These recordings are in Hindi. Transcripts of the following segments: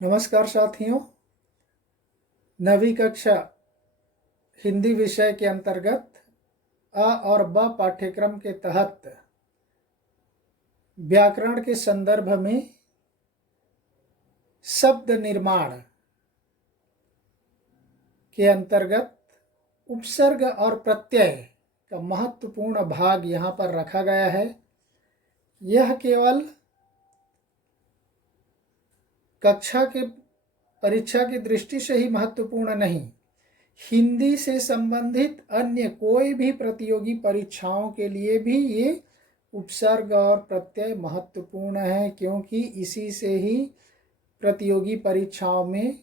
नमस्कार साथियों। नवी कक्षा हिंदी विषय के अंतर्गत अ और ब पाठ्यक्रम के तहत व्याकरण के संदर्भ में शब्द निर्माण के अंतर्गत उपसर्ग और प्रत्यय का महत्वपूर्ण भाग यहाँ पर रखा गया है। यह केवल कक्षा के परीक्षा की दृष्टि से ही महत्वपूर्ण नहीं, हिंदी से संबंधित अन्य कोई भी प्रतियोगी परीक्षाओं के लिए भी ये उपसर्ग और प्रत्यय महत्वपूर्ण है, क्योंकि इसी से ही प्रतियोगी परीक्षाओं में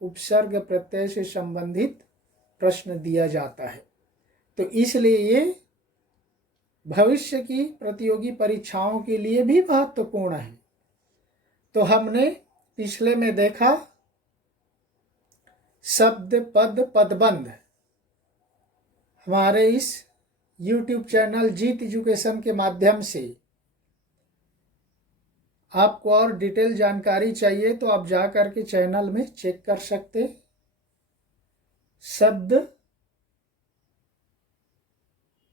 उपसर्ग प्रत्यय से संबंधित प्रश्न दिया जाता है। तो इसलिए ये भविष्य की प्रतियोगी परीक्षाओं के लिए भी महत्वपूर्ण है। तो हमने पिछले में देखा शब्द पद पदबंध। हमारे इस YouTube चैनल जीत एजुकेशन के माध्यम से आपको और डिटेल जानकारी चाहिए तो आप जा कर के चैनल में चेक कर सकते। शब्द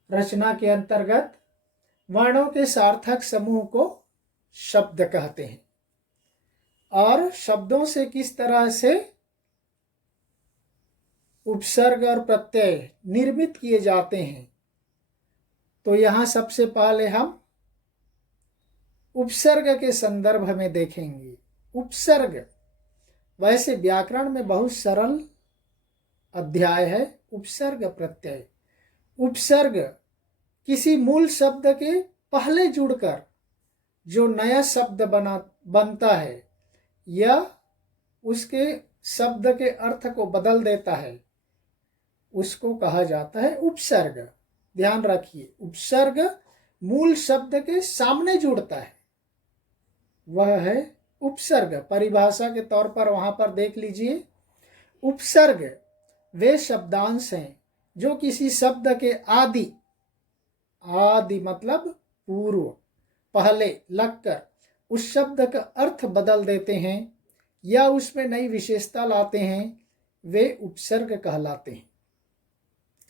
रचना के अंतर्गत वर्णों के सार्थक समूह को शब्द कहते हैं और शब्दों से किस तरह से उपसर्ग और प्रत्यय निर्मित किए जाते हैं। तो यहाँ सबसे पहले हम उपसर्ग के संदर्भ में देखेंगे। उपसर्ग वैसे व्याकरण में बहुत सरल अध्याय है। उपसर्ग प्रत्यय। उपसर्ग किसी मूल शब्द के पहले जुड़कर जो नया शब्द बनता है या उसके शब्द के अर्थ को बदल देता है, उसको कहा जाता है उपसर्ग। ध्यान रखिए, उपसर्ग मूल शब्द के सामने जुड़ता है, वह है उपसर्ग। परिभाषा के तौर पर वहां पर देख लीजिए, उपसर्ग वे शब्दांश हैं जो किसी शब्द के आदि मतलब पूर्व, पहले लगकर उस शब्द का अर्थ बदल देते हैं या उसमें नई विशेषता लाते हैं, वे उपसर्ग कहलाते हैं।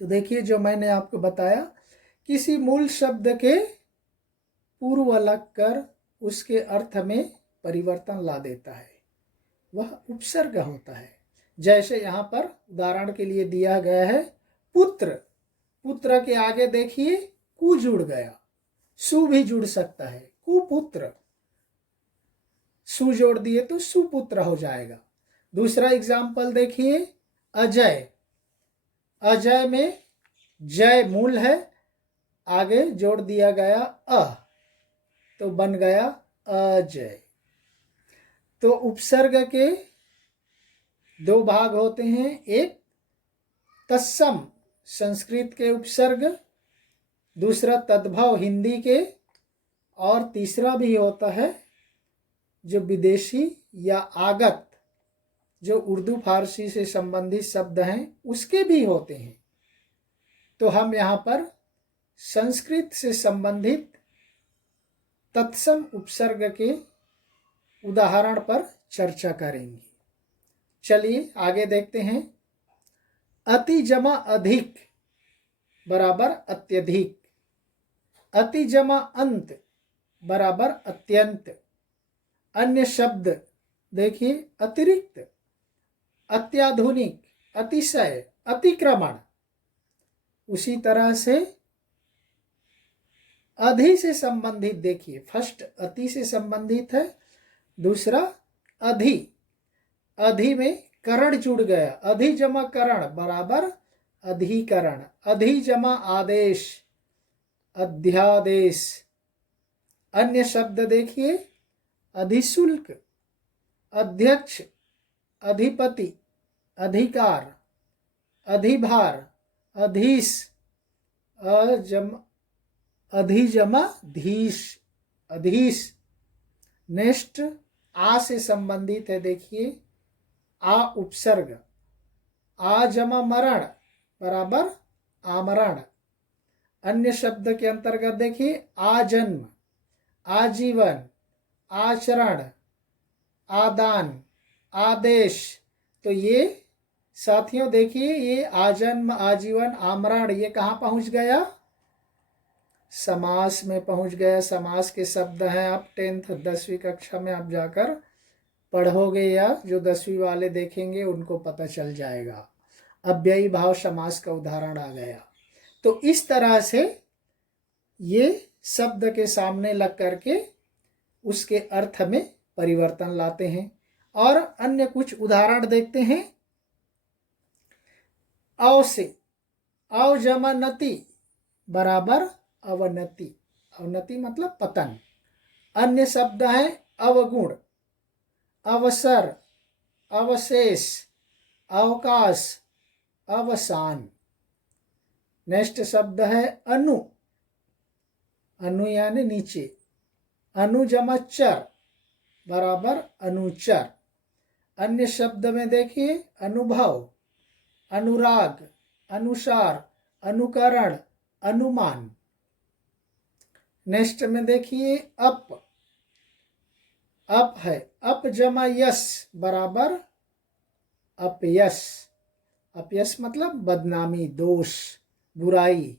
तो देखिए, जो मैंने आपको बताया, किसी मूल शब्द के पूर्व लगकर उसके अर्थ में परिवर्तन ला देता है, वह उपसर्ग होता है। जैसे यहाँ पर उदाहरण के लिए दिया गया है पुत्र। पुत्र के आगे देखिए कु जुड़ गया, सु भी जुड़ सकता है, कुपुत्र। सु जोड़ दिए तो सुपुत्र हो जाएगा। दूसरा एग्जाम्पल देखिए, अजय। अजय में जय मूल है, आगे जोड़ दिया गया अ, तो बन गया अजय। तो उपसर्ग के दो भाग होते हैं, एक तत्सम संस्कृत के उपसर्ग, दूसरा तद्भव हिंदी के, और तीसरा भी होता है जो विदेशी या आगत, जो उर्दू फारसी से संबंधित शब्द हैं, उसके भी होते हैं। तो हम यहाँ पर संस्कृत से संबंधित तत्सम उपसर्ग के उदाहरण पर चर्चा करेंगे। चलिए आगे देखते हैं। अति जमा अधिक बराबर अत्यधिक, अति जमा अंत बराबर अत्यंत। अन्य शब्द देखिए, अतिरिक्त, अत्याधुनिक, अतिशय, अतिक्रमण। उसी तरह से अधि से संबंधित देखिए, फर्स्ट अति से संबंधित है, दूसरा अधि। अधि में करण जुड़ गया, अधि जमा करण बराबर अधिकरण। अधि जमा आदेश, अध्यादेश। अन्य शब्द देखिए, अधिशुल्क, अध्यक्ष, अधिपति, अधिकार, अधिभार, अधीश, अधिजमा धीश, अधीश। नेक्स्ट आ से संबंधित है, देखिए आ उपसर्ग, आ जमा मरण बराबर आमरण। अन्य शब्द के अंतर्गत देखिए, आजन्म, आजीवन, आचरण, आदान, आदेश। तो ये साथियों देखिए, ये आजन्म, आजीवन, आमरण, ये कहाँ पहुंच गया? समास में पहुंच गया। समास के शब्द हैं। आप 10वीं कक्षा में आप जाकर पढ़ोगे या जो 10वीं वाले देखेंगे उनको पता चल जाएगा। अव्ययी भाव समास का उदाहरण आ गया। तो इस तरह से ये शब्द के सामने लग करके उसके अर्थ में परिवर्तन लाते हैं। और अन्य कुछ उदाहरण देखते हैं। अव से अव जमा नति बराबर अवनति। अवनति मतलब पतन। अन्य शब्द है अवगुण, अवसर, अवशेष, अवकाश, अवसान। नेक्स्ट शब्द है अनु। अनु यानी नीचे। अनु जमा चर बराबर अनुचर। अन्य शब्द में देखिए अनुभव, अनुराग, अनुसार, अनुकरण, अनुमान। नेक्स्ट में देखिए अप। अप है अप जमा यश बराबर अपयश। अपयश मतलब बदनामी, दोष, बुराई।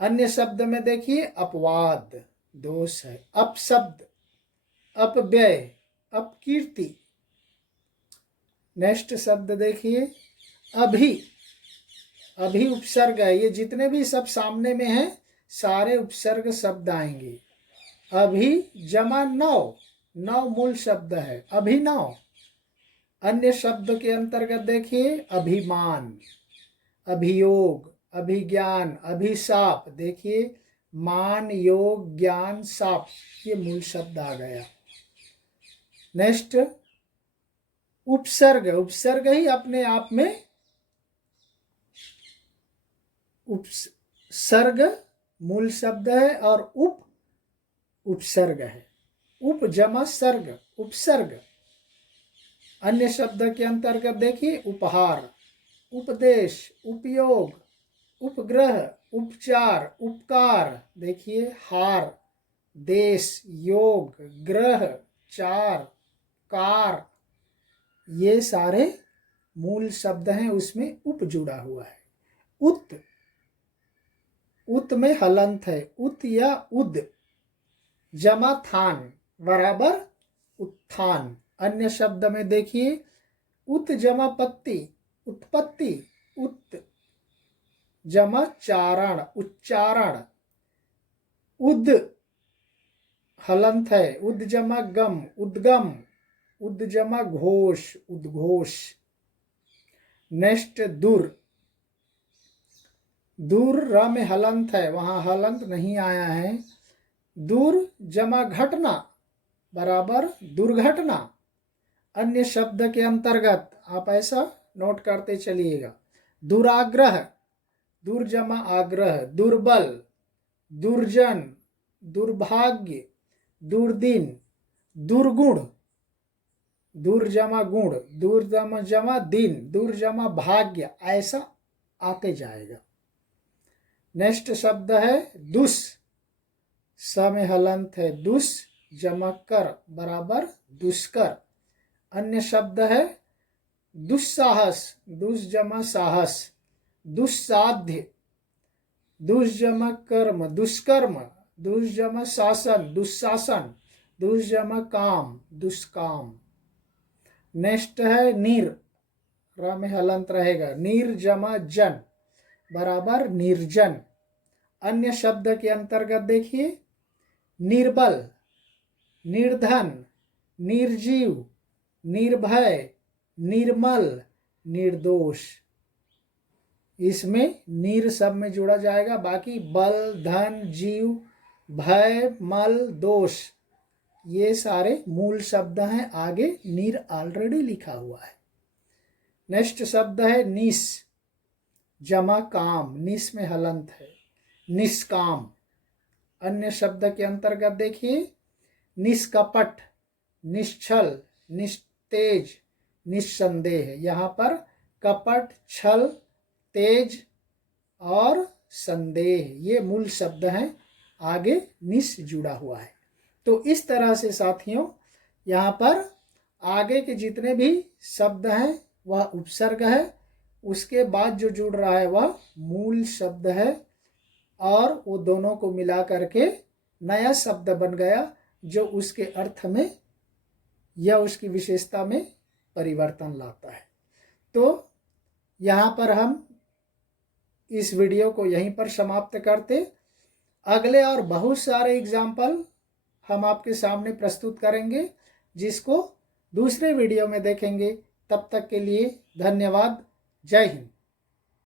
अन्य शब्द में देखिए अपवाद, दोष है। अपशब्द, अपव्यय, अपकीर्ति। नेक्स्ट शब्द देखिए अभी। अभी उपसर्ग है। ये जितने भी सब सामने में हैं सारे उपसर्ग शब्द आएंगे। अभी जमा नौ। नौ मूल शब्द है, अभिनव। अन्य शब्द के अंतर्गत देखिए अभिमान, अभियोग, अभिज्ञान, अभिशाप। देखिए मान, योग, ज्ञान, शाप, ये मूल शब्द आ गया। नेक्स्ट उपसर्ग। उपसर्ग ही अपने आप में उपसर्ग मूल शब्द है और उपसर्ग है। उप जमा सर्ग, उपसर्ग। अन्य शब्द के अंतर्गत देखिए उपहार, उपदेश, उपयोग, उपग्रह, उपचार, उपकार। देखिए हार, देश, योग, ग्रह, चार, कार, ये सारे मूल शब्द हैं। उसमें उप जुड़ा हुआ है। उत। उत में हलंत है। उत या उद जमा थान बराबर उत्थान। अन्य शब्द में देखिए उत जमा पत्ती, उत्पत्ति। उत जमा चारण, उच्चारण। उद हलंत है। उद जमा गम, उद्गम। उद जमा घोष, उद्घोष। नेक्स्ट दूर। दूर र में हलंत है, वहां हलंत नहीं आया है। दूर जमा घटना बराबर दुर्घटना। अन्य शब्द के अंतर्गत आप ऐसा नोट करते चलिएगा। दुराग्रह, दूर जमा आग्रह। दुर्बल, दुर्जन, दुर्भाग्य, दुर्दिन, दुर्गुण। दूर जमा गुण, दूर जमा दिन, दूर जमा भाग्य, ऐसा आते जाएगा। नेक्स्ट शब्द है दुस। स में हलंत है। दुस जमा कर बराबर दुष्कर। अन्य शब्द है दुस्साहस, दुस जमा साहस, दुस्साध्य, दुस जमा कर्म, दुष्कर्म, दुस जमा शासन, दुशासन, दुस जमा काम, दुष्काम। नेक्स्ट है नीर। र में हलंत रहेगा। नीर जमा जन बराबर निर्जन। अन्य शब्द के अंतर्गत देखिए निर्बल, निर्धन, निर्जीव, निर्भय, निर्मल, निर्दोष। इसमें नीर सब में जोड़ा जाएगा। बाकी बल, धन, जीव, भय, मल, दोष, ये सारे मूल शब्द हैं। आगे नीर ऑलरेडी लिखा हुआ है। नेक्स्ट शब्द है निस जमा काम। निस में हलंत है। निष्काम। अन्य शब्द के अंतर्गत देखिए निष्कपट, निश्चल, निस्तेज, निस्संदेह। यहाँ पर कपट, छल, तेज और संदेह ये मूल शब्द हैं। आगे निस जुड़ा हुआ है। तो इस तरह से साथियों यहाँ पर आगे के जितने भी शब्द हैं वह उपसर्ग है, उसके बाद जो जुड़ रहा है वह मूल शब्द है, और वो दोनों को मिला करके नया शब्द बन गया जो उसके अर्थ में या उसकी विशेषता में परिवर्तन लाता है। तो यहाँ पर हम इस वीडियो को यहीं पर समाप्त करते। अगले और बहुत सारे एग्जाम्पल हम आपके सामने प्रस्तुत करेंगे, जिसको दूसरे वीडियो में देखेंगे। तब तक के लिए धन्यवाद। जय हिंद।